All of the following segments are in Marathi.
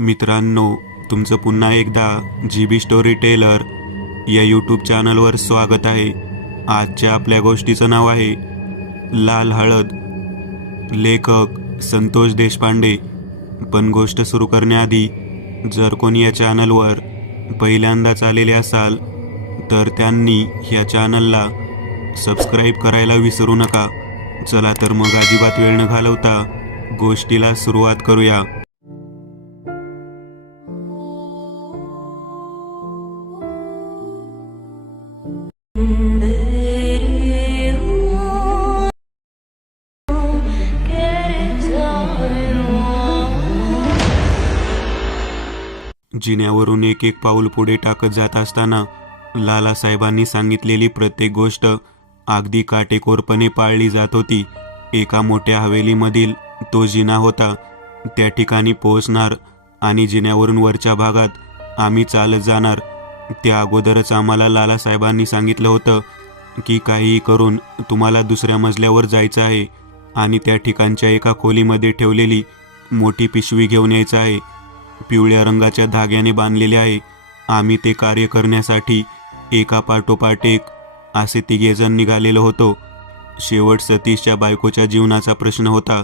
मित्रांनो, तुमचं पुन्हा एकदा GB स्टोरी टेलर या यूट्यूब चॅनलवर स्वागत आहे. आजच्या आपल्या गोष्टीचं नाव आहे लाल हळद. लेखक संतोष देशपांडे. पण गोष्ट सुरू करण्याआधी जर कोणी या चॅनलवर पहिल्यांदाच आलेले असाल तर त्यांनी या चॅनलला सबस्क्राईब करायला विसरू नका. चला तर मग अजिबात वेळ न घालवता गोष्टीला सुरुवात करूया. जिन्यावरून एक एक पाऊल पुढे टाकत जात असताना लालासाहेबांनी सांगितलेली प्रत्येक गोष्ट अगदी काटेकोरपणे पाळली जात होती. एका मोठ्या हवेलीमधील तो जिना होता. त्या ठिकाणी पोहोचणार आणि जिन्यावरून वरच्या भागात आम्ही चालत जाणार. त्या अगोदरच आम्हाला लालासाहेबांनी सांगितलं होतं की काहीही करून तुम्हाला दुसऱ्या मजल्यावर जायचं आहे आणि त्या ठिकाणच्या एका खोलीमध्ये ठेवलेली मोठी पिशवी घेऊन यायचं आहे. पिवळ्या रंगाच्या धाग्याने बांधलेले आहे. आम्ही ते कार्य करण्यासाठी एका पाठोपाठ एक असे तिघेजण निघालेलो होतो. शेवट सतीशच्या बायकोच्या जीवनाचा प्रश्न होता.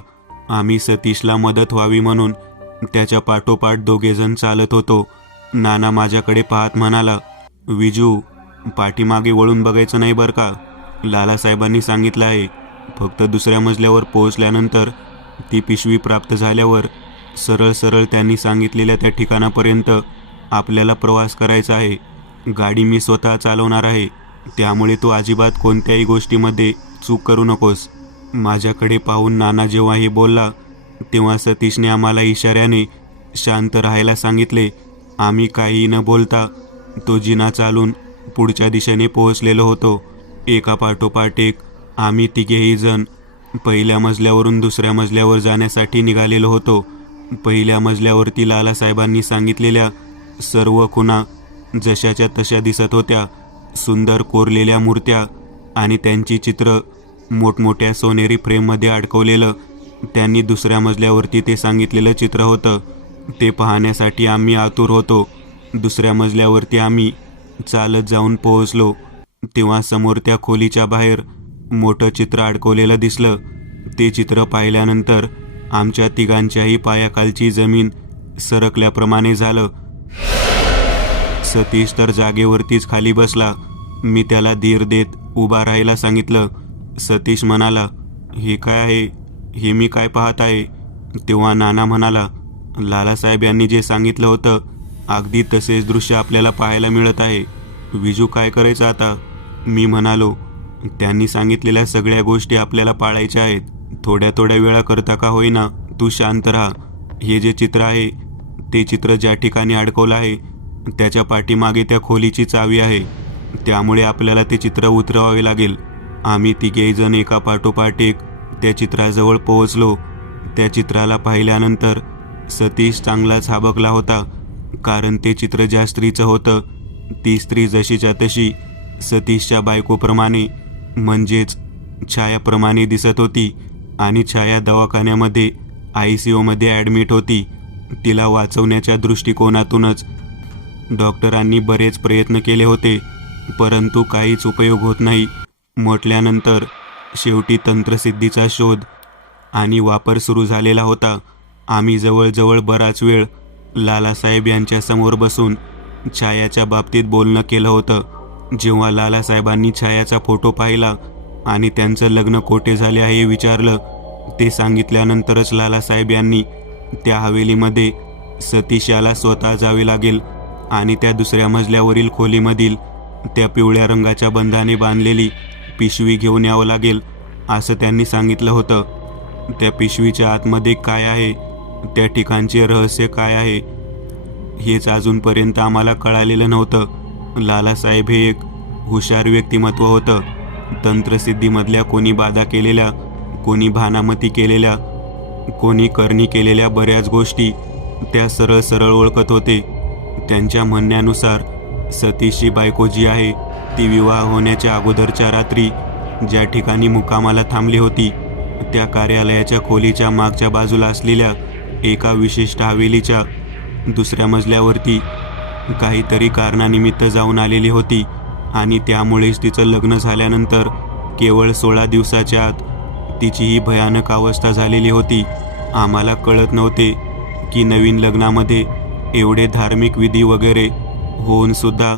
आम्ही सतीशला मदत व्हावी म्हणून त्याच्या पाठोपाठ दोघेजण चालत होतो. नाना माझ्याकडे पाहत म्हणाला, विजू, पाठीमागे वळून बघायचं नाही बरं का. लालासाहेबांनी सांगितलं आहे. फक्त दुसऱ्या मजल्यावर पोहोचल्यानंतर ती पिशवी प्राप्त झाल्यावर सरळ सरळ त्यांनी सांगितलेल्या त्या ठिकाणापर्यंत आपल्याला प्रवास करायचा आहे. गाडी मी स्वतः चालवणार आहे, त्यामुळे तू अजिबात कोणत्याही गोष्टीमध्ये चूक करू नकोस. माझ्याकडे पाहून नाना जेव्हा हे बोलला तेव्हा सतीशने आम्हाला इशाऱ्याने शांत राहायला सांगितले. आम्ही काही न बोलता तो जिना चालून पुढच्या दिशेने पोहोचलेलो होतो. एका पाठोपाठ एक आम्ही तिघेही जण पहिल्या मजल्यावरून दुसऱ्या मजल्यावर जाण्यासाठी निघालेलो होतो. पहिल्या मजल्यावरती लालासाहेबांनी सांगितलेल्या सर्व खुणा जशाच्या तशा दिसत होत्या. सुंदर कोरलेल्या मूर्त्या आणि त्यांची चित्र मोठमोठ्या सोनेरी फ्रेममध्ये अडकवलेलं. त्यांनी दुसऱ्या मजल्यावरती ते सांगितलेलं चित्र होतं. ते पाहण्यासाठी आम्ही आतुर होतो. दुसऱ्या मजल्यावरती आम्ही चालत जाऊन पोहोचलो तेव्हा समोर त्या खोलीच्या बाहेर मोठं चित्र अडकवलेलं दिसलं. ते चित्र पाहिल्यानंतर आमच्या तिघांच्याही पायाखालची जमीन सरकल्याप्रमाणे झालं. सतीश तर जागेवरतीच खाली बसला. मी त्याला धीर देत उभा राहायला सांगितलं. सतीश म्हणाला, हे काय आहे? हे मी काय पाहत आहे? तेव्हा नाना म्हणाला, लालासाहेब यांनी जे सांगितलं होतं अगदी तसेच दृश्य आपल्याला पाहायला मिळत आहे. विजू, काय करायचं आता? मी म्हणालो, त्यांनी सांगितलेल्या सगळ्या गोष्टी आपल्याला पाळायच्या आहेत. थोड्या थोड्या वेळा करता का होईना तू शांत राहा. हे जे चित्र आहे ते चित्र ज्या ठिकाणी अडकवलं आहे त्याच्या पाठीमागे त्या खोलीची चावी आहे. त्यामुळे आपल्याला ते चित्र उतरवावे लागेल. आम्ही तिघेही जण एका पाठोपाठ एक त्या चित्राजवळ पोहोचलो. त्या चित्राला पाहिल्यानंतर सतीश चांगलाच हाबकला होता, कारण ते चित्र ज्या स्त्रीचं होतं ती स्त्री जशीच्या तशी सतीशच्या बायकोप्रमाणे म्हणजेच छायाप्रमाणे दिसत होती. आणि छाया दवाखान्यामध्ये ICUमध्ये ॲडमिट होती. तिला वाचवण्याच्या दृष्टिकोनातूनच डॉक्टरांनी बरेच प्रयत्न केले होते, परंतु काहीच उपयोग होत नाही म्हटल्यानंतर शेवटी तंत्रसिद्धीचा शोध आणि वापर सुरू झालेला होता. आम्ही जवळजवळ बराच वेळ लालासाहेब यांच्यासमोर बसून छायाच्या बाबतीत बोलणं केलं होतं. जेव्हा लालासाहेबांनी छायाचा फोटो पाहिला आणि त्यांचं लग्न कोठे झाले आहे हे विचारलं, ते सांगितल्यानंतरच लालासाहेब यांनी त्या हवेलीमध्ये सतीश याला स्वतः जावे लागेल आणि त्या दुसऱ्या मजल्यावरील खोलीमधील त्या पिवळ्या रंगाच्या बंधाने बांधलेली पिशवी घेऊन यावं लागेल असं त्यांनी सांगितलं होतं. त्या पिशवीच्या आतमध्ये काय आहे, त्या ठिकाणचे रहस्य काय आहे, हेच अजूनपर्यंत आम्हाला कळालेलं नव्हतं. लालासाहेब हे एक हुशार व्यक्तिमत्व होतं. तंत्रसिद्धीमधल्या कोणी बाधा केलेल्या, कोणी भानामती केलेल्या, कोणी करणी केलेल्या बऱ्याच गोष्टी त्या सरळ सरळ ओळखत होते. त्यांच्या म्हणण्यानुसार सतीशची बायको जी आहे ती विवाह होण्याच्या अगोदरच्या रात्री ज्या ठिकाणी मुक्कामाला थांबली होती त्या कार्यालयाच्या खोलीच्या मागच्या बाजूला असलेल्या एका विशिष्ट हवेलीच्या दुसऱ्या मजल्यावरती काहीतरी कारणानिमित्त जाऊन आलेली होती आणि त्यामुळेच तिचं लग्न झाल्यानंतर केवळ 16 दिवसाच्या आत तिची ही भयानक अवस्था झालेली होती. आम्हाला कळत नव्हते की नवीन लग्नामध्ये एवढे धार्मिक विधी वगैरे होऊन सुद्धा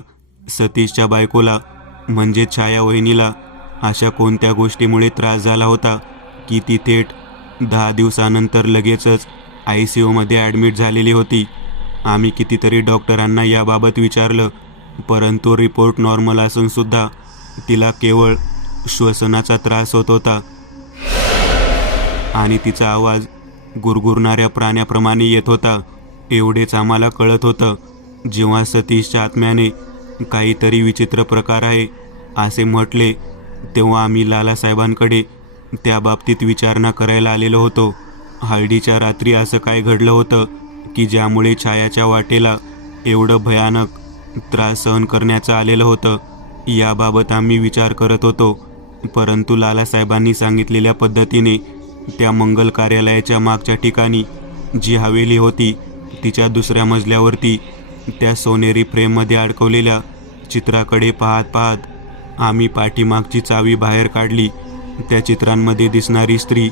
सतीशच्या बायकोला म्हणजे छाया वहिनीला अशा कोणत्या गोष्टीमुळे त्रास झाला होता की ती थेट 10 दिवसानंतर लगेचच ICUमध्ये ॲडमिट झालेली होती. आम्ही कितीतरी डॉक्टरांना याबाबत विचारलं, परंतु रिपोर्ट नॉर्मल असूनसुद्धा तिला केवळ श्वसनाचा त्रास होत होता आणि तिचा आवाज गुरगुरणाऱ्या प्राण्याप्रमाणे येत होता. एवढेच आम्हाला कळत होतं. जेव्हा सतीशच्या आत्म्याने काहीतरी विचित्र प्रकार आहे असे म्हटले, तेव्हा आम्ही लालासाहेबांकडे त्याबाबतीत विचारणा करायला आलेलो होतो. हळदीच्या रात्री असं काय घडलं होतं की ज्यामुळे छायाच्या वाटेला एवढं भयानक त्रास सहन करण्याचं आलेलं होतं, याबाबत आम्ही विचार करत होतो. परंतु लालासाहेबांनी सांगितलेल्या पद्धतीने त्या मंगल कार्यालयाच्या मागच्या ठिकाणी जी हवेली होती तिच्या दुसऱ्या मजल्यावरती त्या सोनेरी फ्रेममध्ये अडकवलेल्या चित्राकडे पाहत पाहत आम्ही पाठीमागची चावी बाहेर काढली. त्या चित्रांमध्ये दिसणारी स्त्री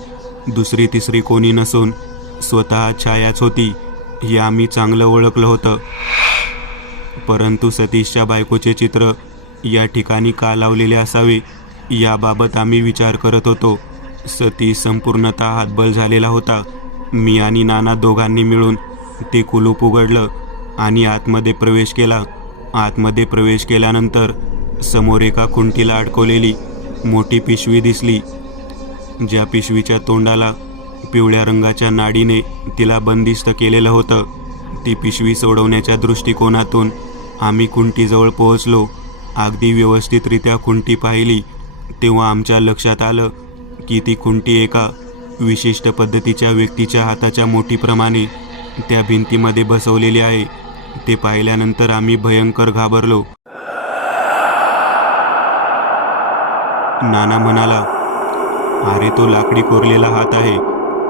दुसरी तिसरी कोणी नसून स्वतः छायाच होती. हे आम्ही चांगलं ओळखलं होतं. परंतु सतीशच्या बायकोचे चित्र या ठिकाणी का लावलेले असावे याबाबत आम्ही विचार करत होतो. सतीश संपूर्णतः हातबल झालेला होता. मी आणि नाना दोघांनी मिळून ते कुलूप उघडलं आणि आतमध्ये प्रवेश केला. आतमध्ये प्रवेश केल्यानंतर समोर एका खुंटीला अडकवलेली मोठी पिशवी दिसली. ज्या पिशवीच्या तोंडाला पिवळ्या रंगाच्या नाडीने तिला बंदिस्त केलेलं होतं. ती पिशवी सोडवण्याच्या दृष्टिकोनातून आम्ही खुंटीजवळ पोहोचलो. अगदी व्यवस्थितरित्या खुंटी पाहिली तेव्हा आमच्या लक्षात आलं की ती खुंटी एका विशिष्ट पद्धतीच्या व्यक्तीच्या हाताच्या मोठीप्रमाणे त्या भिंतीमध्ये बसवलेली आहे. ते पाहिल्यानंतर आम्ही भयंकर घाबरलो. नाना म्हणाला, अरे तो लाकडी कोरलेला हात आहे,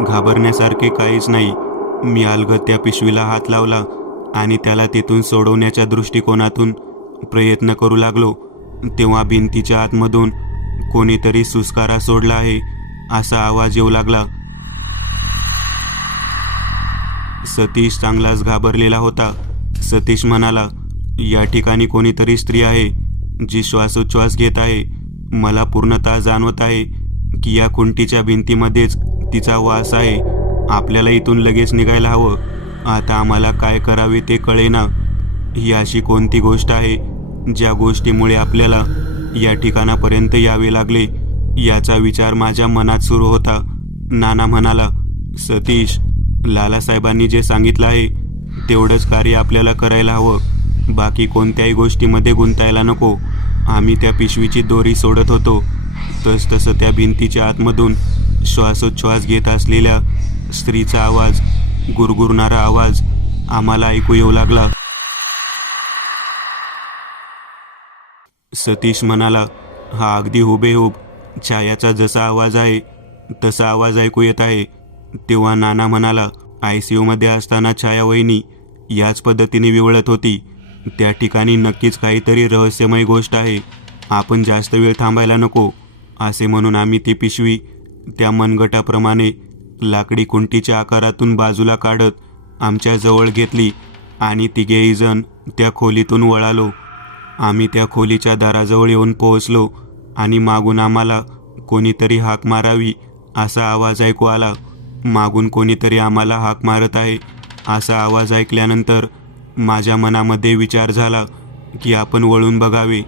घाबरण्यासारखे काहीच नाही. मी अलगद त्या पिशवीला हात लावला आणि त्याला तिथून सोडवण्याच्या दृष्टिकोनातून प्रयत्न करू लागलो. तेव्हा भिंतीच्या आतमधून कोणीतरी सुस्कारा सोडला आहे असा आवाज येऊ लागला. सतीश चांगलाच घाबरलेला होता. सतीश म्हणाला, या ठिकाणी कोणीतरी स्त्री आहे जी श्वासोच्छ्वास घेत आहे. मला पूर्णतः जाणवत आहे की या खुंटीच्या भिंतीमध्येच तिचा वास आहे. आपल्याला इथून लगेच निघायला हवं. आता आम्हाला काय करावे ते कळेना. ही अशी कोणती गोष्ट आहे ज्या गोष्टीमुळे आपल्याला या ठिकाणापर्यंत यावे लागले याचा विचार माझ्या मनात सुरू होता. नाना म्हणाला, सतीश, लालासाहेबांनी जे सांगितलं आहे तेवढंच कार्य आपल्याला करायला हवं. बाकी कोणत्याही गोष्टीमध्ये गुंतायला नको. आम्ही त्या पिशवीची दोरी सोडत होतो तसं त्या भिंतीच्या आतमधून श्वासोच्छ्वास घेत असलेल्या स्त्रीचा आवाज, गुरगुरणारा आवाज आम्हाला ऐकू येऊ लागला. सतीश म्हणाला, हा अगदी हुबेहूब छायाचा जसा आवाज आहे तसा आवाज ऐकू येत आहे. तेव्हा नाना म्हणाला, ICUमध्ये असताना छाया वहिनी याच पद्धतीने विवळत होती. त्या ठिकाणी नक्कीच काहीतरी रहस्यमय गोष्ट आहे. आपण जास्त वेळ थांबायला नको. असे म्हणून आम्ही ती पिशवी त्या मनगटाप्रमाणे लाकडी खुंटीच्या आकारातून बाजूला काढत आमच्या जवळ घेतली आणि तिघेही जण त्या खोलीतून वळालो. आम्ही त्या खोलीच्या दाराजवळ येऊन पोहोचलो आणि मागून आम्हाला कोणीतरी हाक मारावी असा आवाज ऐकू आला. मागून कोणीतरी आम्हाला हाक मारत आहे असा आवाज ऐकल्यानंतर माझ्या मनामध्ये विचार झाला की आपण वळून बघावे.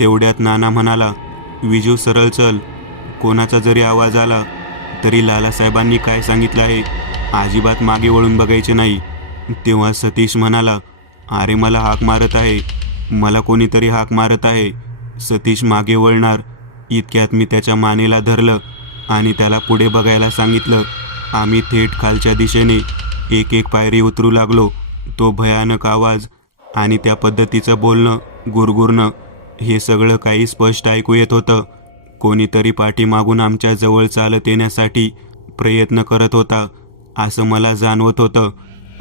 तेवढ्यात नाना म्हणाला, विजू सरळ चल. कोणाचा जरी आवाज आला तरी लालासाहेबांनी काय सांगितलं आहे, अजिबात मागे वळून बघायचे नाही. तेव्हा सतीश म्हणाला, अरे मला हाक मारत आहे, मला कोणीतरी हाक मारत आहे. सतीश मागे वळणार इतक्यात मी त्याच्या मानेला धरलं आणि त्याला पुढे बघायला सांगितलं. आम्ही थेट खालच्या दिशेने एक एक पायरी उतरू लागलो. तो भयानक आवाज आणि त्या पद्धतीचं बोलणं, गुरगुरणं, हे सगळं काही स्पष्ट ऐकू येत होतं. कोणीतरी पाठीमागून आमच्या जवळ चालत येण्यासाठी प्रयत्न करत होता असं मला जाणवत होतं.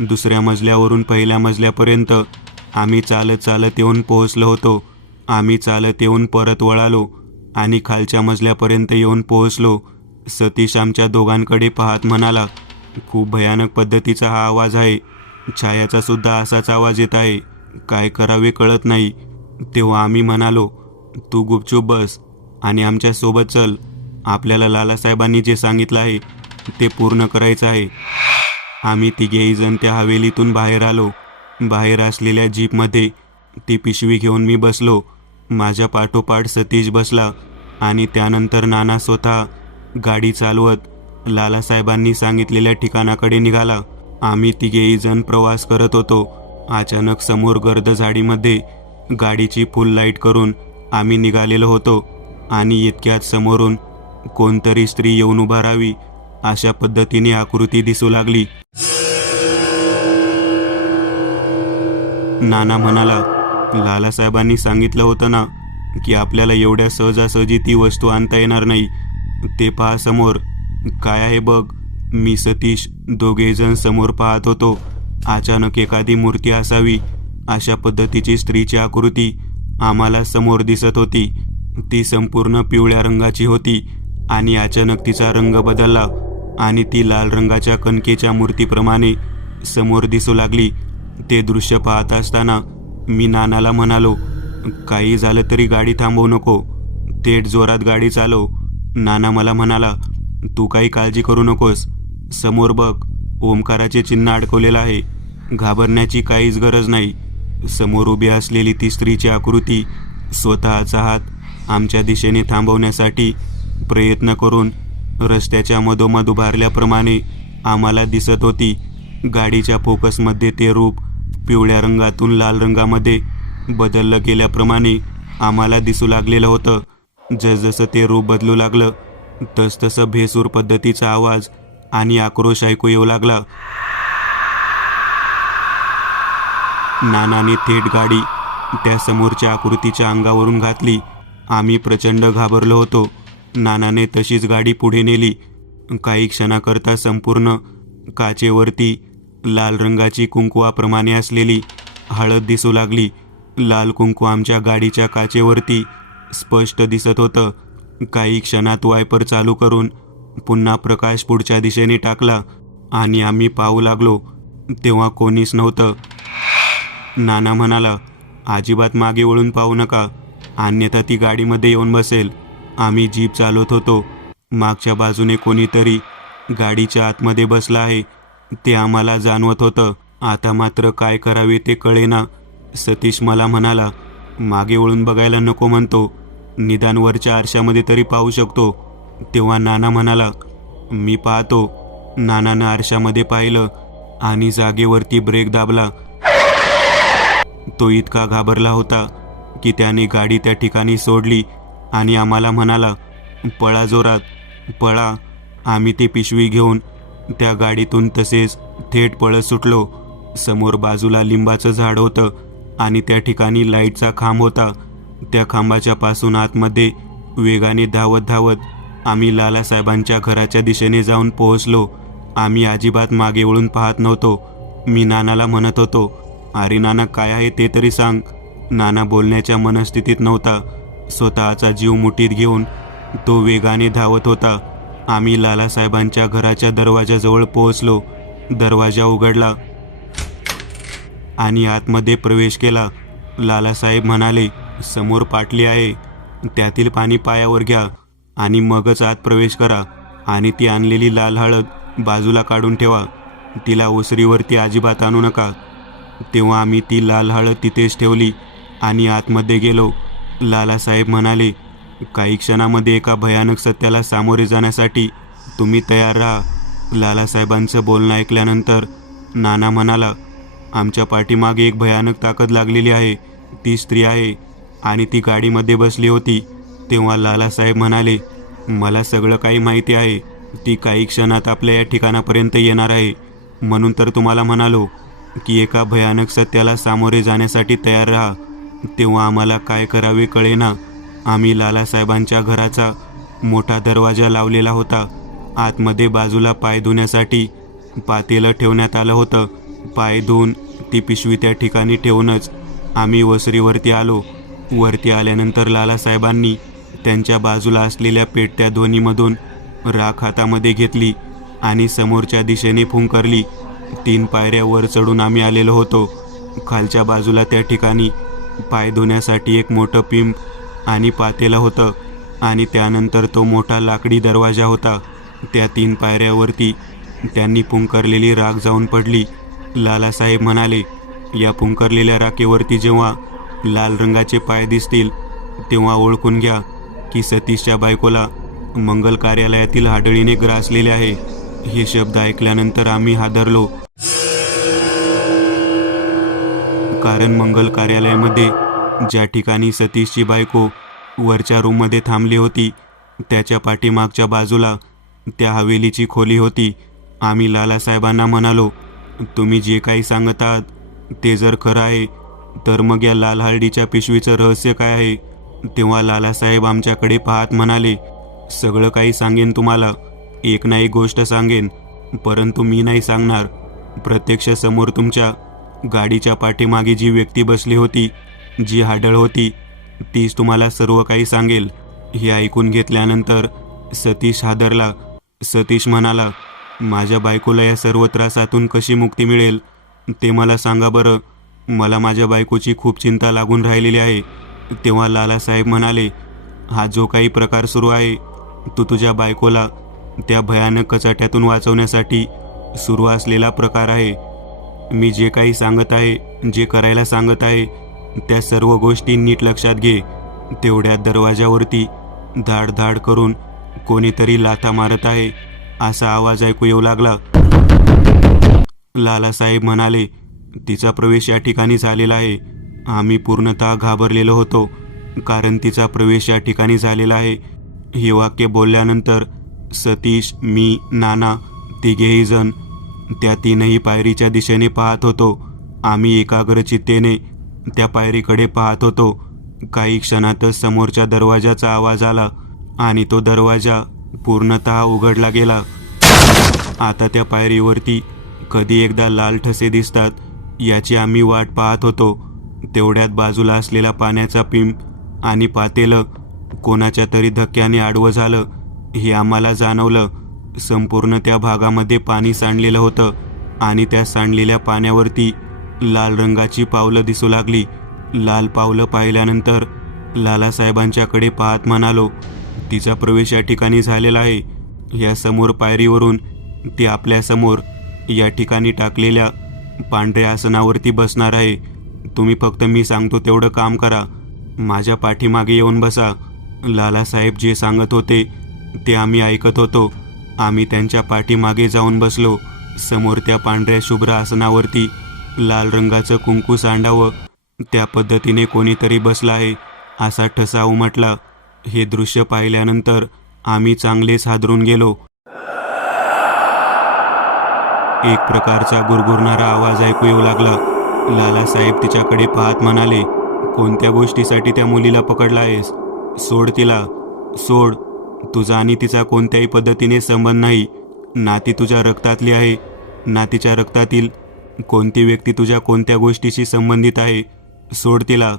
दुसऱ्या मजल्यावरून पहिल्या मजल्यापर्यंत आम्ही चालत चालत येऊन पोहोचलो होतो. आम्ही चालत येऊन परत वळालो आणि खालच्या मजल्यापर्यंत येऊन पोहोचलो. सतीश आमच्या दोघांकडे पाहत म्हणाला, खूप भयानक पद्धतीचा हा आवाज आहे. छायाचा सुद्धा असाच आवाज येत आहे. काय करावे कळत नाही. तेव्हा आम्ही म्हणालो, तू गुपचूप बस आणि आमच्या सोबत चल. आपल्याला लालासाहेबांनी जे सांगितलं आहे ते पूर्ण करायचं आहे. आम्ही तिघेही जण त्या हवेलीतून बाहेर आलो. बाहेर असलेल्या जीपमध्ये ती पिशवी घेऊन मी बसलो. माझ्या पाठोपाठ सतीश बसला आणि त्यानंतर नाना स्वतः गाडी चालवत लालासाहेबांनी सांगितलेल्या ठिकाणाकडे निघाला. आम्ही तिघेही जण प्रवास करत होतो. अचानक समोर गर्द झाडीमध्ये गाडीची फुल लाईट करून आम्ही निघालेलो होतो आणि इतक्यात समोरून कोणतरी स्त्री येऊन उभा राहावी अशा पद्धतीने आकृती दिसू लागली. नाना म्हणाला, लालासाहेबांनी सांगितलं होतं ना की आपल्याला एवढ्या सहजासहजी ती वस्तू आणता येणार नाही. ते पहा समोर काय आहे बघ. मी सतीश दोघेजण समोर पाहत होतो. अचानक एखादी मूर्ती असावी अशा पद्धतीची स्त्रीची आकृती आम्हाला समोर दिसत होती. ती संपूर्ण पिवळ्या रंगाची होती आणि अचानक तिचा रंग बदलला आणि ती लाल रंगाच्या कणकेच्या मूर्तीप्रमाणे समोर दिसू लागली. ते दृश्य पाहत असताना मी नानाला म्हणालो, काही झालं तरी गाडी थांबवू नको, थेट जोरात गाडी चालव. नाना मला म्हणाला, तू काही काळजी करू नकोस. समोर बघ, ओमकाराचे चिन्ह अडकवलेलं आहे. घाबरण्याची काहीच गरज नाही. समोर उभी असलेली ती स्त्रीची आकृती स्वतःचा हात आमच्या दिशेने थांबवण्यासाठी प्रयत्न करून रस्त्याच्या मधोमध उभारल्याप्रमाणे आम्हाला दिसत होती. गाडीच्या फोकसमध्ये ते रूप पिवळ्या रंगातून लाल रंगामध्ये बदललं गेल्याप्रमाणे आम्हाला दिसू लागलेलं होतं. जसजसं ते रूप बदलू लागलं तसतसं भेसूर पद्धतीचा आवाज आणि आक्रोश ऐकू येऊ लागला. नानाने थेट गाडी त्या समोरच्या आकृतीच्या अंगावरून घातली. आम्ही प्रचंड घाबरलो होतो. नानाने तशीच गाडी पुढे नेली. काही क्षणाकरता संपूर्ण काचेवरती लाल रंगाची कुंकवाप्रमाणे असलेली हळद दिसू लागली. लाल कुंकू आमच्या गाडीच्या काचेवरती स्पष्ट दिसत होतं. काही क्षणात वायपर चालू करून पुन्हा प्रकाश पुढच्या दिशेने टाकला आणि आम्ही पाहू लागलो तेव्हा कोणीच नव्हतं. नाना म्हणाला, अजिबात मागे वळून पाहू नका, अन्यथा ती गाडीमध्ये येऊन बसेल. आम्ही जीप चालवत होतो. मागच्या बाजूने कोणीतरी गाडीच्या आतमध्ये बसलं आहे ते आम्हाला जाणवत होतं. आता मात्र काय करावे ते कळेना. सतीश मला म्हणाला, मागे वळून बघायला नको म्हणतो, निदान वरच्या आरशामध्ये तरी पाहू शकतो. तेव्हा नाना म्हणाला, मी पाहतो. नानानं आरशामध्ये पाहिलं आणि जागेवरती ब्रेक दाबला. तो इतका घाबरला होता की त्याने गाडी त्या ठिकाणी सोडली आणि आम्हाला म्हणाला, पळा जोरात, पळा. आम्ही ती पिशवी घेऊन त्या गाडीतून तसेच थेट पळत सुटलो. समोर बाजूला लिंबाचं झाड होतं आणि त्या ठिकाणी लाईटचा खांब होता. त्या खांबाच्या पासून आतमध्ये वेगाने धावत धावत आम्ही लालासाहेबांच्या घराच्या दिशेने जाऊन पोहोचलो. आम्ही अजिबात मागे वळून पाहत नव्हतो. मी नानाला म्हणत होतो, अरे नाना, काय आहे ते तरी सांग. नाना बोलण्याच्या मनस्थितीत नव्हता. स्वतःचा जीव मुठीत घेऊन तो वेगाने धावत होता. आम्ही लालासाहेबांच्या घराच्या दरवाजाजवळ पोहोचलो. दरवाजा उघडला आणि आतमध्ये प्रवेश केला. लालासाहेब म्हणाले, समोर पाटली आहे, त्यातील पाणी पायावर घ्या आणि मगच आत प्रवेश करा आणि ती आणलेली लाल हळद बाजूला काढून ठेवा. तिला ओसरीवरती अजिबात आणू नका. तेव्हा आम्ही ती लाल हळद तिथेच ठेवली आणि आतमध्ये गेलो. लालासाहेब म्हणाले, काही क्षणामध्ये एका भयानक सत्याला सामोरे जाण्यासाठी तुम्ही तयार राहा. लालासाहेबांचं बोलणं ऐकल्यानंतर नाना म्हणाला, आमच्या पाठीमागे एक भयानक ताकद लागलेली आहे. ती स्त्री आहे आणि ती गाडीमध्ये बसली होती. तेव्हा लालासाहेब म्हणाले, मला सगळं काही माहिती आहे. ती काही क्षणात आपल्या या ठिकाणापर्यंत येणार आहे. म्हणून तर तुम्हाला म्हणालो की एका भयानक सत्याला सामोरे जाण्यासाठी तयार राहा. तेव्हा आम्हाला काय करावे कळेना. आम्ही लालासाहेबांच्या घराचा मोठा दरवाजा लावलेला होता. आतमध्ये बाजूला पाय धुण्यासाठी पातेलं ठेवण्यात आलं होतं पाय धुवून ती पिशवी त्या ठिकाणी ठेवूनच आम्ही वसरीवरती आलो. वरती आल्यानंतर लालासाहेबांनी त्यांच्या बाजूला असलेल्या पेटत्या दोन्हीमधून राख हातामध्ये घेतली आणि समोरच्या दिशेने फुंकरली. 3 पायऱ्या वर चढून आम्ही आलेलो होतो. खालच्या बाजूला त्या ठिकाणी पाय धुण्यासाठी एक मोठं पिंप आणि पातेलं होतं आणि त्यानंतर तो मोठा लाकडी दरवाजा होता. त्या 3 पायऱ्यावरती त्यांनी फुंकरलेली राख जाऊन पडली. लालासाहेब म्हणाले, या फुंकरलेल्या राखेवरती जेव्हा लाल रंगाचे पाय दिसतील तेव्हा ओळखून घ्या की सतीशच्या बायकोला मंगल कार्यालयातील हाडळीने ग्रासलेले आहे. हे शब्द ऐकल्यानंतर आम्ही हादरलो, कारण मंगल कार्यालयामध्ये ज्या ठिकाणी सतीशची बायको वरच्या रूममध्ये थांबली होती त्याच्या पाठीमागच्या बाजूला त्या हवेलीची खोली होती. आम्ही लालासाहेबांना म्हणालो, तुम्ही जे काही सांगत आहात ते जर खरं आहे तर मग या लाल हळदीच्या पिशवीचं रहस्य काय आहे? तेव्हा लालासाहेब आमच्याकडे पाहत म्हणाले, सगळं काही सांगेन तुम्हाला, एक ना एक गोष्ट सांगेन, परंतु मी नाही सांगणार. प्रत्यक्ष समोर तुमच्या गाडीच्या पाठीमागे जी व्यक्ती बसली होती, जी हाडळ होती, तीच तुम्हाला सर्व काही सांगेल. हे ऐकून घेतल्यानंतर सतीश हादरला. सतीश म्हणाला, माझ्या बायकोला या सर्व त्रासातून कशी मुक्ती मिळेल ते मला सांगा बरं. मला माझ्या बायकोची खूप चिंता लागून राहिलेली आहे. तेव्हा लालासाहेब म्हणाले, हा जो काही प्रकार सुरू आहे तो तुझ्या बायकोला त्या भयानक कचाट्यातून वाचवण्यासाठी सुरू असलेला प्रकार आहे. मी जे काही सांगत आहे, जे करायला सांगत आहे त्या सर्व गोष्टी नीट लक्षात घे. तेवढ्यात दरवाजावरती धाड धाड करून कोणीतरी लाथा मारत आहे असा आवाज ऐकू येऊ लागला. लालासाहेब म्हणाले, तिचा प्रवेश या ठिकाणी झालेला आहे. आम्ही पूर्णतः घाबरलेलो होतो, कारण तिचा प्रवेश या ठिकाणी झालेला आहे. हे वाक्य बोलल्यानंतर सतीश, मी, नाना तिघेही जण त्या 3ही पायरीच्या दिशेने पाहत होतो. आम्ही एकाग्रचित्तेने त्या पायरीकडे पाहत होतो. काही क्षणातच समोरच्या दरवाजाचा आवाज आला आणि तो दरवाजा पूर्णतः उघडला गेला. आता त्या पायरीवरती कधी एकदा लाल ठसे दिसतात याची आम्ही वाट पाहत होतो. तेवढ्यात बाजूला असलेला पाण्याचा पिंप आणि पातेलं कोणाच्या तरी धक्क्याने आडवं झालं हे आम्हाला जाणवलं. संपूर्ण त्या भागामध्ये पाणी सांडलेलं होतं आणि त्या सांडलेल्या पाण्यावरती लाल रंगाची पावलं दिसू लागली. लाल पावलं पाहिल्यानंतर लालासाहेबांच्याकडे पाहत म्हणालो, तिचा प्रवेश या ठिकाणी झालेला आहे. या समोर पायरीवरून ती आपल्यासमोर या ठिकाणी टाकलेल्या पांढऱ्या आसनावरती बसणार आहे. तुम्ही फक्त मी सांगतो तेवढं काम करा. माझ्या पाठीमागे येऊन बसा. लालासाहेब जे सांगत होते ते आम्ही ऐकत होतो. आम्ही त्यांच्या पाठीमागे जाऊन बसलो. समोर त्या पांढऱ्या शुभ्र आसनावरती लाल रंगाचं कुंकू सांडावं त्या पद्धतीने कोणीतरी बसला आहे असा ठसा उमटला. हे दृश्य पाहिल्यानंतर आम्ही चांगलेच हादरून गेलो. एक प्रकारचा गुरगुरणारा आवाज ऐकू येऊ लागला. लालासाहेब तिच्याकडे पाहत म्हणाले, कोणत्या गोष्टीसाठी त्या मुलीला पकडला आहेस? सोड तिला, सोड. तुझा आणि तिचा कोणत्याही पद्धतीने संबंध नाही. ना ती तुझ्या रक्तातली आहे, ना तिच्या रक्तातील कोणती व्यक्ती तुझ्या कोणत्या गोष्टीशी संबंधित आहे. सोड तिला.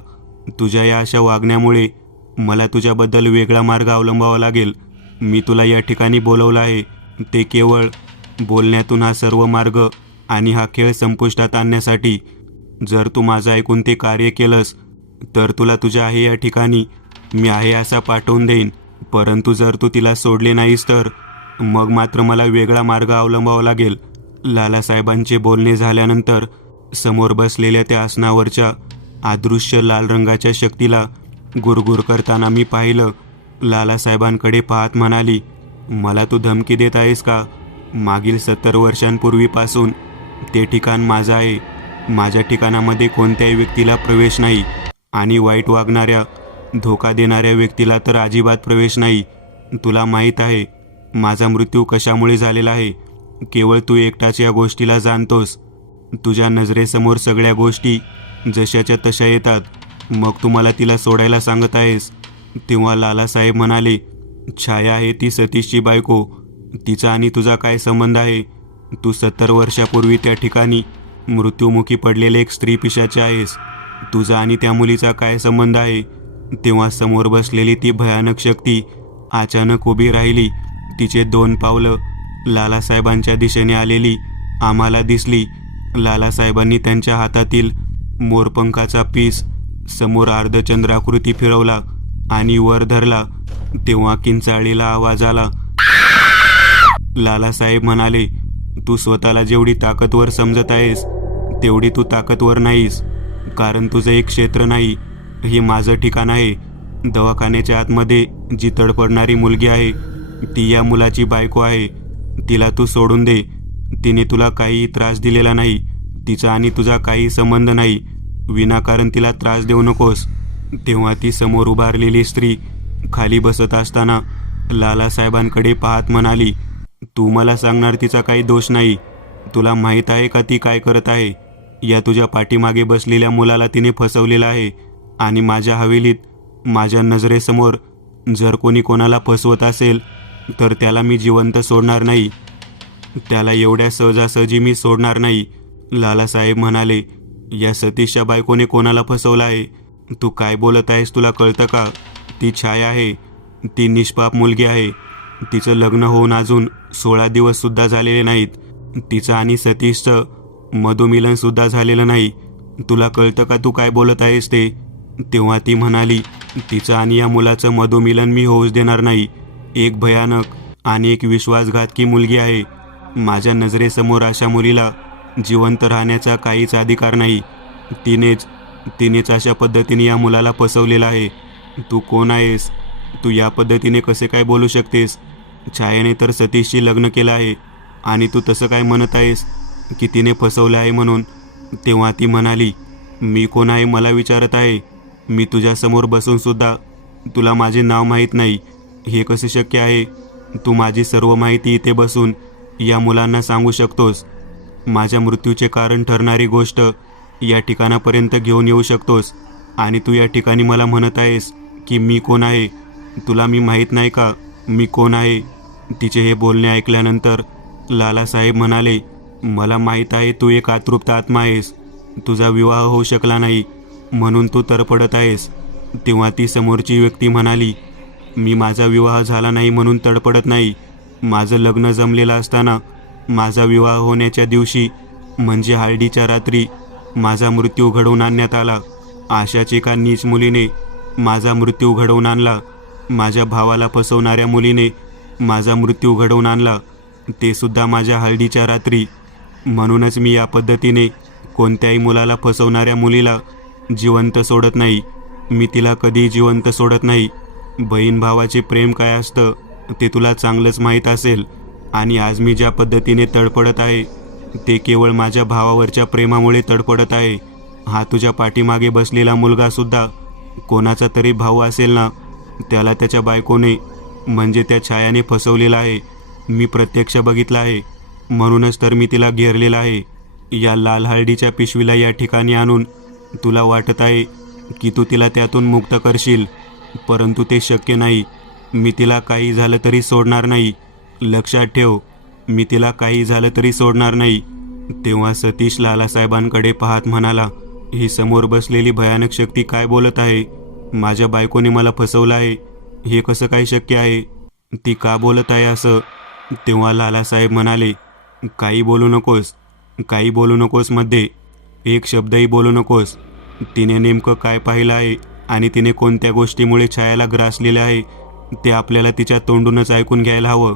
तुझ्या या अशा वागण्यामुळे मला तुझ्याबद्दल वेगळा मार्ग अवलंबावा लागेल. मी तुला या ठिकाणी बोलवलं आहे ते केवळ बोलण्यातून हा सर्व मार्ग आणि हा खेळ संपुष्टात आणण्यासाठी. जर तू माझं ऐकून ते कार्य केलंस तर तुला तुझ्या आहे या ठिकाणी मी आहे असा पाठवून देईन. परंतु जर तू तिला सोडले नाहीस तर मग मात्र मला वेगळा मार्ग अवलंबावा लागेल. लालासाहेबांचे बोलणे झाल्यानंतर समोर बसलेल्या त्या आसनावरच्या अदृश्य लाल रंगाच्या शक्तीला गुरगुर करताना मी पाहिलं. लालासाहेबांकडे पाहत म्हणाली, मला तू धमकी देत आहेस का? मागील 70 वर्षांपूर्वीपासून ते ठिकाण माझं आहे. माझ्या ठिकाणामध्ये कोणत्याही व्यक्तीला प्रवेश नाही आणि वाईट वागणाऱ्या, धोका देणाऱ्या व्यक्तीला तर अजिबात प्रवेश नाही. तुला माहीत आहे माझा मृत्यू कशामुळे झालेला आहे. केवळ तू एकटाच या गोष्टीला जाणतोस. तुझ्या नजरेसमोर सगळ्या गोष्टी जशाच्या तशा येतात, मग तू मला तिला सोडायला सांगत आहेस. तेव्हा लालासाहेब म्हणाले, छाया आहे ती सतीशची बायको. तिचा आणि तुझा काय संबंध आहे? तू 70 वर्षापूर्वी त्या ठिकाणी मृत्युमुखी पडलेले एक स्त्री पिशाच आहेस. तुझा आणि त्या मुलीचा काय संबंध आहे? तेव्हा समोर बसलेली ती भयानक शक्ती अचानक उभी राहिली. तिचे 2 पावलं लालासाहेबांच्या दिशेने आलेली आम्हाला दिसली. लालासाहेबांनी त्यांच्या हातातील मोरपंखाचा पीस समोर अर्धचंद्राकृती फिरवला आणि वर धरला. तेव्हा किंचाळलेला आवाज आला. लालासाहेब म्हणाले, तू स्वतःला जेवढी ताकदवर समजत आहेस तेवढी तू ताकदवर नाहीस. कारण तुझं एक क्षेत्र नाही, हे माझं ठिकाण आहे. दवाखान्याच्या आतमध्ये जी तडफडणारी मुलगी आहे ती या मुलाची बायको आहे. तिला तू सोडून दे. तिने तुला काहीही त्रास दिलेला नाही. तिचा आणि तुझा काही संबंध नाही. विनाकारण तिला त्रास देऊ नकोस. तेव्हा ती समोर उभारलेली स्त्री खाली बसत असताना लालासाहेबांकडे पाहत म्हणाली, तू मला सांगणार तिचा काही दोष नाही. तुला माहीत आहे का ती काय करत आहे? या तुझ्या पाठीमागे बसलेल्या मुलाला तिने फसवलेलं आहे आणि माझ्या हवेलीत माझ्या नजरेसमोर जर कोणी कोणाला फसवत असेल तर त्याला मी जिवंत सोडणार नाही. त्याला एवढ्या सहजासहजी मी सोडणार नाही. लालासाहेब म्हणाले, या सतीशच्या बायकोने कोणाला फसवलं आहे? तू काय बोलत आहेस? तुला कळतं का? ती छाया आहे. ती निष्पाप मुलगी आहे. तिचं लग्न होऊन अजून 16 दिवससुद्धा झालेले नाहीत. तिचं आणि सतीशचं मधुमिलनसुद्धा झालेलं नाही. तुला कळतं का तू काय बोलत आहेस ते? तेव्हा ती म्हणाली, तिचं आणि या मुलाचं मधुमिलन मी होऊच देणार नाही. एक भयानक आणि एक विश्वासघातकी मुलगी आहे. माझ्या नजरेसमोर अशा मुलीला जिवंत राहण्याचा काहीच अधिकार नाही. तिनेच अशा पद्धतीने या मुलाला फसवलेलं आहे. तू कोण आहेस? तू या पद्धतीने कसे काय बोलू शकतेस? छायाने तर सतीशशी लग्न केलं आहे आणि तू तसं काय म्हणत आहेस की तिने फसवलं आहे म्हणून? तेव्हा ती म्हणाली, मी कोण आहे मला विचारत आहे? मी तुझ्यासमोर बसूनसुद्धा तुला माझे नाव माहीत नाही. हे कसे शक्य आहे? तू माझी सर्व माहिती इथे बसून या मुलांना सांगू शकतोस. माझ्या मृत्यूचे कारण ठरणारी गोष्ट या ठिकाणापर्यंत घेऊन येऊ शकतोस आणि तू या ठिकाणी मला म्हणत आहेस की मी कोण आहे? तुला मी माहीत नाही का मी कोण आहे? तिचे हे बोलणे ऐकल्यानंतर लालासाहेब म्हणाले, मला माहीत आहे तू एक अतृप्त आत्मा आहेस. तुझा विवाह होऊ शकला नाही म्हणून तू तडफडत आहेस. तेव्हा ती समोरची व्यक्ती म्हणाली, मी माझा विवाह झाला नाही म्हणून तडफडत नाही. माझं लग्न जमलेलं असताना माझा विवाह होण्याच्या दिवशी म्हणजे हळदीच्या रात्री माझा मृत्यू घडवून आणण्यात आला. अशाच एका नीच मुलीने माझा मृत्यू घडवून आणला. माझ्या भावाला फसवणाऱ्या मुलीने माझा मृत्यू घडवून आणला, ते सुद्धा माझ्या हळदीच्या रात्री. म्हणूनच मी या पद्धतीने कोणत्याही मुलाला फसवणाऱ्या मुलीला जिवंत सोडत नाही. मी तिला कधीही जिवंत सोडत नाही. बहीण भावाचे प्रेम काय असतं ते तुला चांगलंच माहीत असेल आणि आज मी ज्या पद्धतीने तडफडत आहे ते केवळ माझ्या भावावरच्या प्रेमामुळे तडफडत आहे. हा तुझ्या पाठीमागे बसलेला मुलगासुद्धा कोणाचा तरी भाऊ असेल ना, त्याला त्याच्या बायकोने म्हणजे त्या छायाने फसवलेला आहे. मी प्रत्यक्ष बघितलं आहे. म्हणूनच तर मी तिला घेरलेला आहे. या लाल हळदीच्या पिशवीला या ठिकाणी आणून तुला वाटत आहे की तू तिला त्यातून मुक्त करशील, परंतु ते शक्य नाही. मी तिला काही झालं तरी सोडणार नाही. लक्षात ठेव, मी तिला काही झालं तरी सोडणार नाही. तेव्हा सतीश लालासाहेबांकडे पाहत म्हणाला, ही समोर बसलेली भयानक शक्ती काय बोलत आहे? माझ्या बायकोने मला फसवलं आहे, हे कसं काय शक्य आहे? ती का बोलत आहे असं? तेव्हा लालासाहेब म्हणाले, काही बोलू नकोस मध्ये एक शब्दही बोलू नकोस. तिने नेमकं काय पाहिलं आहे आणि तिने कोणत्या गोष्टीमुळे छायाला ग्रासलेलं आहे ते आपल्याला तिच्या तोंडूनच ऐकून घ्यायला हवं.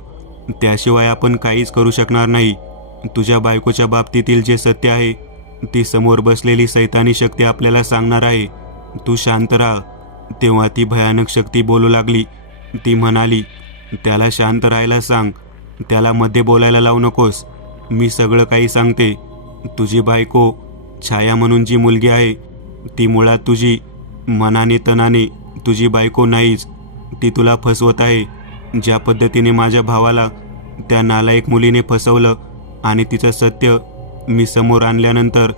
त्याशिवाय आपण काहीच करू शकणार नाही. तुझ्या बायकोच्या बाबतीतील जे सत्य आहे ती समोर बसलेली सैतानी शक्ती आपल्याला सांगणार आहे. तू शांत राहा. तेव्हा ती भयानक शक्ती बोलू लागली. ती म्हणाली, त्याला शांत राहायला सांग. त्याला मध्ये बोलायला लावू नकोस. मी सगळं काही सांगते. तुझी बायको छाया म्हणून जी मुलगी आहे ती मुळात तुझी मनाने तनाने तुझी बायको नाहीच. ती तुला फसवत आहे. ज्या पद्धतीने माझ्या भावाला त्या नालायक मुलीने फसवलं आणि तिचं सत्य मी समोर आणल्यानंतर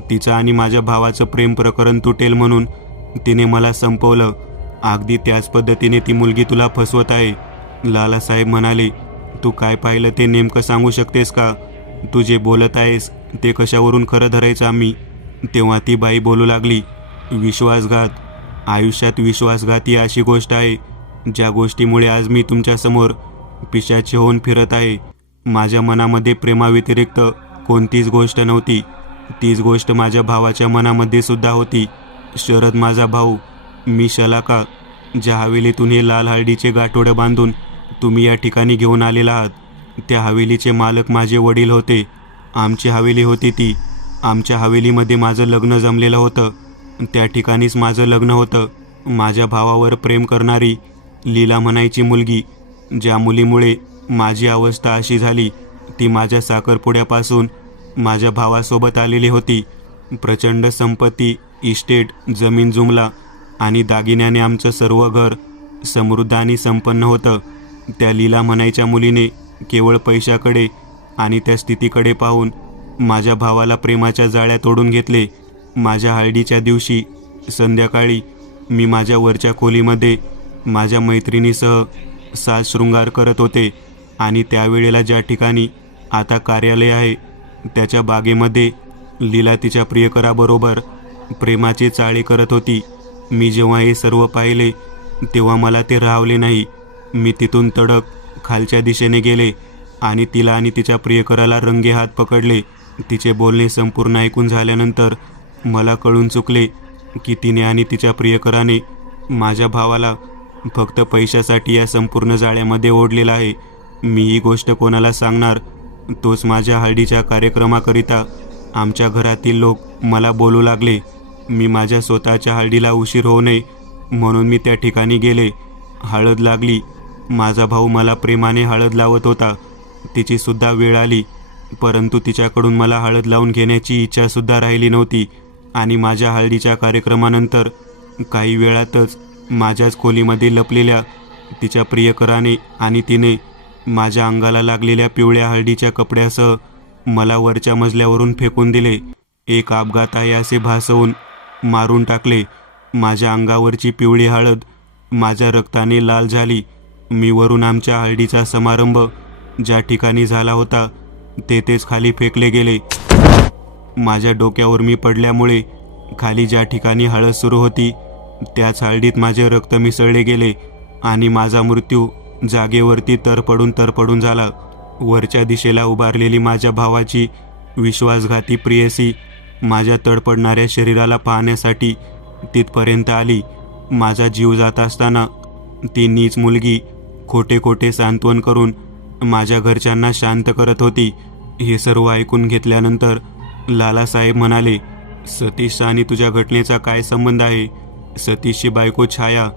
तिचं आणि माझ्या भावाचं प्रेम प्रकरण तुटेल म्हणून तिने मला संपवलं, अगदी त्याच पद्धतीने ती मुलगी तुला फसवत आहे. लालासाहेब म्हणाले, तू काय पाहिलं ते नेमकं सांगू शकतेस का? तू जे बोलत आहेस ते कशावरून खरं धरायचं आम्ही? तेव्हा ती बाई बोलू लागली, विश्वासघात. आयुष्यात विश्वासघात ही अशी गोष्ट आहे ज्या गोष्टीमुळे आज मी तुमच्यासमोर पिशाची होऊन फिरत आहे. माझ्या मनामध्ये प्रेमाव्यतिरिक्त कोणतीच गोष्ट नव्हती. तीच गोष्ट माझ्या भावाच्या मनामध्ये सुद्धा होती. शरद माझा भाऊ, मी शलाका, ज्या हवेलीतून हे लाल हळदीचे गाठोडं बांधून तुम्ही या ठिकाणी घेऊन आलेला आहात, त्या हवेलीचे मालक माझे वडील होते. आमची हवेली होती ती. आमच्या हवेलीमध्ये माझं लग्न जमलेलं होतं. त्या ठिकाणीच माझं लग्न होतं. माझ्या भावावर प्रेम करणारी लीला म्हणायची मुलगी, ज्या मुलीमुळे माझी अवस्था अशी झाली, ती माझ्या साखरपुड्यापासून माझ्या भावासोबत आलेली होती. प्रचंड संपत्ती, इस्टेट, जमीन जुमला आणि दागिन्याने आमचं सर्व घर समृद्ध आणि संपन्न होतं. त्या लीला म्हणायच्या मुलीने केवळ पैशाकडे आणि त्या स्थितीकडे पाहून माझ्या भावाला प्रेमाच्या जाळ्यात ओढून घेतले. माझ्या हळदीच्या दिवशी संध्याकाळी मी माझ्या वरच्या खोलीमध्ये माझ्या मैत्रिणीसह साज शृंगार करत होते आणि त्यावेळेला ज्या ठिकाणी आता कार्यालय आहे त्याच्या बागेमध्ये लीला तिच्या प्रियकराबरोबर प्रेमाचे चाळे करत होती. मी जेव्हा हे सर्व पाहिले तेव्हा मला ते राहवले नाही. मी तिथून तडक खालच्या दिशेने गेले आणि तिला आणि तिच्या प्रियकराला रंगेहात पकडले. तिचे बोलणे संपूर्ण ऐकून झाल्यानंतर मला कळून चुकले की तिने आणि तिच्या प्रियकराने माझ्या भावाला फक्त पैशासाठी या संपूर्ण जाळ्यामध्ये ओढलेला आहे. मी ही गोष्ट कोणाला सांगणार? तोच माझ्या हळदीच्या कार्यक्रमाकरिता आमच्या घरातील लोक मला बोलू लागले. मी माझ्या स्वतःच्या हळदीला उशीर होऊ नये म्हणून मी त्या ठिकाणी गेले. हळद लागली. माझा भाऊ मला प्रेमाने हळद लावत होता. तिची सुद्धा वेळ आली, परंतु तिच्याकडून मला हळद लावून घेण्याची इच्छासुद्धा राहिली नव्हती. आणि माझ्या हळदीच्या कार्यक्रमानंतर काही वेळातच माझ्याच खोलीमध्ये लपलेल्या तिच्या प्रियकराने आणि तिने माझ्या अंगाला लागलेल्या पिवळ्या हळदीच्या कपड्यासह मला वरच्या मजल्यावरून फेकून दिले. एक अपघात आहे असे भासवून मारून टाकले. माझ्या अंगावरची पिवळी हळद माझ्या रक्ताने लाल झाली. मी वरून आमच्या हळदीचा समारंभ ज्या ठिकाणी झाला होता तेथेच खाली फेकले गेले. माझ्या डोक्यावर मी पडल्यामुळे खाली ज्या ठिकाणी हळद सुरू होती त्याच हळदीत माझे रक्त मिसळले गेले आणि माझा मृत्यू जागेवरती तरपडून झाला. वरच्या दिशेला उभारलेली माझ्या भावाची विश्वासघाती प्रेयसी माझ्या तडपडणाऱ्या शरीराला पाहण्यासाठी तिथपर्यंत आली. माझा जीव जात असताना ती नीच मुलगी खोटे खोटे सांत्वन करून माझ्या घरच्यांना शांत करत होती. हे सर्व ऐकून घेतल्यानंतर लालासाहेब म्हणाले, सतीश आणि तुझ्या घटनेचा काय संबंध आहे? सतीशची बायको छाया,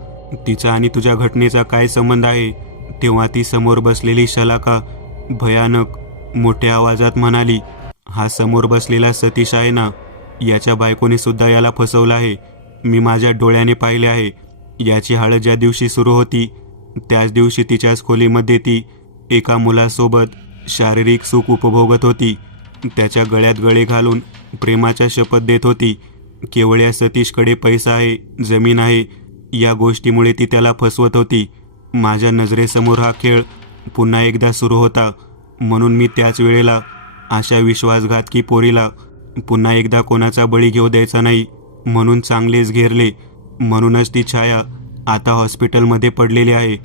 तिचा आणि तुझ्या घटनेचा काय संबंध आहे? तेव्हा ती समोर बसलेली शलाका भयानक मोठ्या आवाजात म्हणाली, हा समोर बसलेला सतीश आहे ना, याच्या बायकोने सुद्धा याला फसवलं आहे. मी माझ्या डोळ्याने पाहिले आहे. याची हळद ज्या दिवशी सुरू होती त्याच दिवशी तिच्याच खोलीमध्ये ती एका मुलासोबत शारीरिक सुख उपभोगत होती. त्याच्या गळ्यात गळे घालून प्रेमाच्या शपथ देत होती. केवळ या सतीशकडे पैसा आहे, जमीन आहे, या गोष्टीमुळे ती त्याला फसवत होती. माझ्या नजरेसमोर हा खेळ पुन्हा एकदा सुरू होता. म्हणून मी त्याच वेळेला अशा विश्वासघातकी पोरीला पुन्हा एकदा कोणाचा बळी घेऊ द्यायचा नाही म्हणून चांगलेच घेरले. म्हणूनच ती छाया आता हॉस्पिटलमध्ये पडलेली आहे.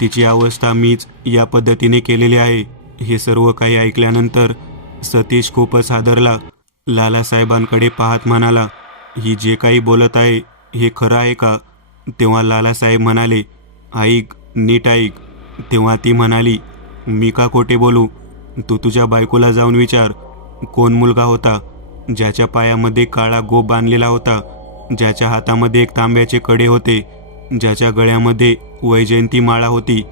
तिची अवस्था मीच या पद्धतीने केलेली आहे. हे सर्व काही ऐकल्यानंतर सतीश खूपच हादरला. लालासाहेबांकडे पाहत म्हणाला, ही जे काही बोलत आहे हे खरं आहे का? तेव्हा लालासाहेब म्हणाले, ऐक, नीट ऐक. तेव्हा ती म्हणाली, मी का खोटे बोलू? तू तुझ्या बायकोला जाऊन विचार, कोण मुलगा होता ज्याच्या पायामध्ये काळा गोप बांधलेला होता, ज्याच्या हातामध्ये एक तांब्याचे कडे होते, ज्याच्या गळ्यामध्ये वैजयंती माळा होती,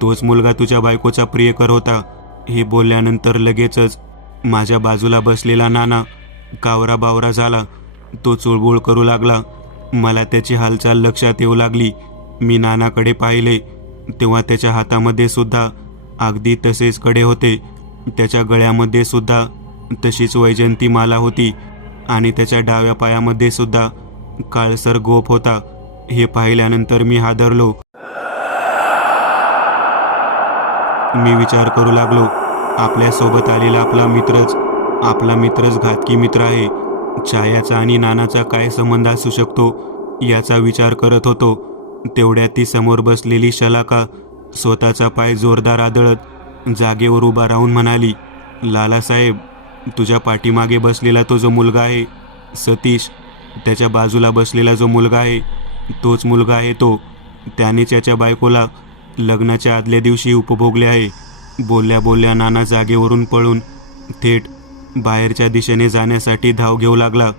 तोच मुलगा तुझ्या बायकोचा प्रियकर होता. हे बोलल्यानंतर लगेचच माझ्या बाजूला बसलेला नाना कावराबावरा झाला. तो चुळबुळ करू लागला. मला त्याची हालचाल लक्षात येऊ लागली. मी नानाकडे पाहिले तेव्हा त्याच्या हातामध्ये सुद्धा अगदी तसेच कडे होते. त्याच्या गळ्यामध्ये सुद्धा तशीच वैजयंती माला होती आणि त्याच्या डाव्या पायामध्ये सुद्धा काळसर गोप होता. हे पाहिल्यानंतर मी हादरलो. मी विचार करू लागलो, आपल्यासोबत आलेला आपला मित्रच घातकी मित्र आहे. छायाचा आणि नानाचा काय संबंध असू शकतो याचा विचार करत होतो. तेवढ्यात ती समोर बसलेली शलाका स्वतःचा पाय जोरदार आदळत जागेवर उभा राहून म्हणाली, लालासाहेब, तुझ्या पाठीमागे बसलेला तो जो मुलगा आहे सतीश, त्याच्या बाजूला बसलेला जो मुलगा आहे तोच मुलगा आहे तो. त्यानेच याच्या बायकोला लग्नाच्या आदल्या दिवशी उपभोगले आहे. बोलल्या बोलल्या नाना जागेवरून पळून थेट बाहेरच्या दिशेने जाण्यासाठी धाव घेऊ लागला.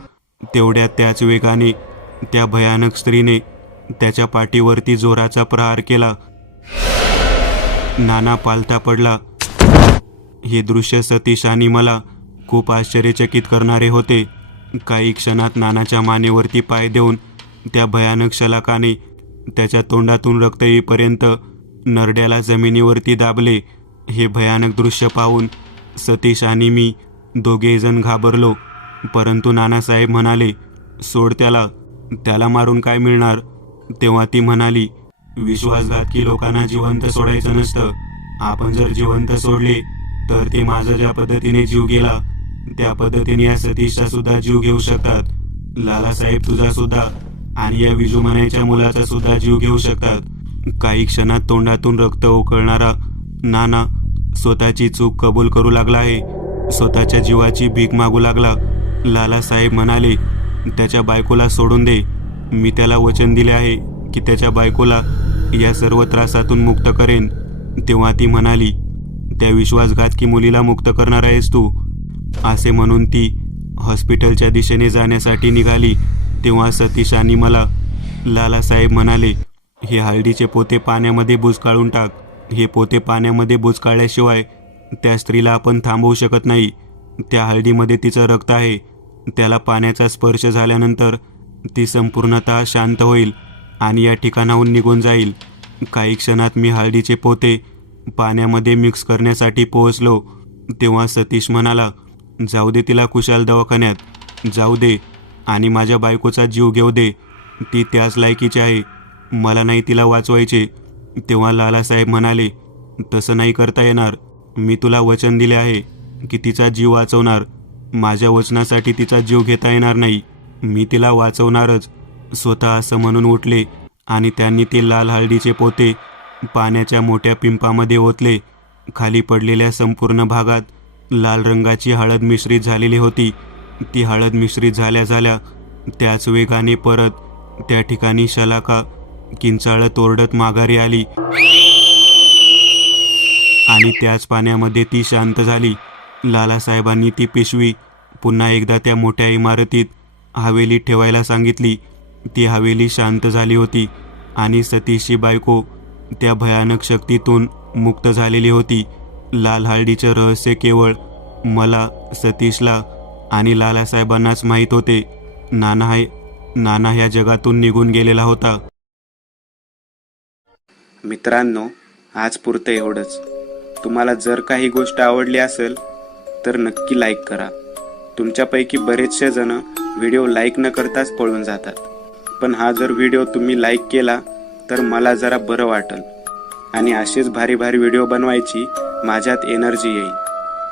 तेवढ्यात त्याच वेगाने त्या भयानक स्त्रीने त्याच्या पाठीवरती जोराचा प्रहार केला. नाना पालथा पडला. हे दृश्य सतीश आणि मला खूप आश्चर्यचकित करणारे होते. काही क्षणात नानाच्या मानेवरती पाय देऊन त्या भयानक शलाकाने त्याच्या तोंडातून रक्त येईपर्यंत नरड्याला जमिनीवरती दाबले. हे भयानक दृश्य पाहून सतीश आणि मी दोघेजण घाबरलो. परंतु नानासाहेब म्हणाले, सोड त्याला मारून काय मिळणार. तेव्हा ती म्हणाली, विश्वासघातकी लोकांना जिवंत सोडायचं नसतं. आपण जर जिवंत सोडले तर ते माझा ज्या पद्धतीने जीव गेला त्या पद्धतीने या सतीशचा सुद्धा जीव घेऊ शकतात. लालासाहेब तुझा सुद्धा आणि या विजूमानेच्या मुलाचा सुद्धा जीव घेऊ शकतात. काही क्षणात तोंडातून रक्त उकळणारा नाना स्वतःची चूक कबूल करू लागला आहे. स्वतःच्या जीवाची भीक मागू लागला. लालासाहेब म्हणाले, त्याच्या बायकोला सोडून दे. मी त्याला वचन दिले आहे की त्याच्या बायकोला या सर्व त्रासातून मुक्त करेन. तेव्हा ती म्हणाली, त्या विश्वासघातकी मुलीला मुक्त करणार आहेस तू. असे म्हणून ती हॉस्पिटलच्या दिशेने जाण्यासाठी निघाली. तेव्हा सतीश आणि मला लालासाहेब म्हणाले, हे हळदीचे पोते पाण्यामध्ये बुजकाळून टाक. हे पोते पाण्यामध्ये बुजकाळल्याशिवाय त्या स्त्रीला आपण थांबवू शकत नाही. त्या हळदीमध्ये तिचं रक्त आहे. त्याला पाण्याचा स्पर्श झाल्यानंतर ती संपूर्णतः शांत होईल आणि या ठिकाणाहून निघून जाईल. काही क्षणात मी हळदीचे पोते पाण्यामध्ये मिक्स करण्यासाठी पोहोचलो. तेव्हा सतीश म्हणाला, जाऊ दे तिला कुशाल दवाखान्यात जाऊ दे आणि माझ्या बायकोचा जीव घेऊ दे. ती त्याच लायकीची आहे. मला नाही तिला वाचवायचे. तेव्हा लालासाहेब म्हणाले, तसं नाही करता येणार. मी तुला वचन दिले आहे की तिचा जीव वाचवणार. माझ्या वचनासाठी तिचा जीव घेता येणार नाही. मी तिला वाचवणारच. स्वतः असं म्हणून उठले आणि त्यांनी ते लाल हळदीचे पोते पाण्याच्या मोठ्या पिंपामध्ये ओतले. खाली पडलेल्या संपूर्ण भागात लाल रंगाची हळद मिश्रित झालेली होती. ती हळद मिश्रित झाल्या त्याच वेगाने परत त्या ठिकाणी शलाका किंचाळत ओरडत माघारी आली आणि त्याच पाण्यामध्ये ती शांत झाली. लालासाहेबांनी ती पिशवी पुन्हा एकदा त्या मोठ्या इमारतीत हवेलीत ठेवायला सांगितली. ती हवेली शांत झाली होती आणि सतीशची बायको त्या भयानक शक्तीतून मुक्त झालेली होती. लाल हळदीचं रहस्य केवळ मला, सतीशला आणि लालासाहेबांनाच माहीत होते. नाना ह्या जगातून निघून गेलेला होता. मित्रांनो, आज पुरतं एवढंच. तुम्हाला जर काही गोष्ट आवडली असेल तर नक्की लाईक करा. तुमच्यापैकी बरेचसे जण व्हिडिओ लाईक न करताच पळून जातात. पण हा जर व्हिडिओ तुम्ही लाईक केला तर मला जरा बरं वाटेल आणि असेच भारी भारी व्हिडिओ बनवायची माझ्यात एनर्जी येईल.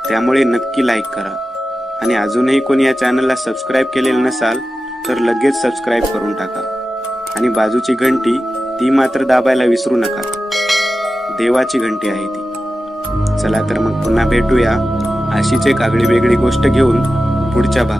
त्यामुळे नक्की लाईक करा. आणि अजूनही कोणी या चॅनलला सबस्क्राईब केलेलं नसाल तर लगेच सबस्क्राईब करून टाका. आणि बाजूची घंटी ती मात्र दाबायला विसरू नका. देवाची घंटी आहे ती. चला तर मग पुन्हा भेटूया अशीच एक आगळी वेगळी गोष्ट घेऊन पुढच्या भागात.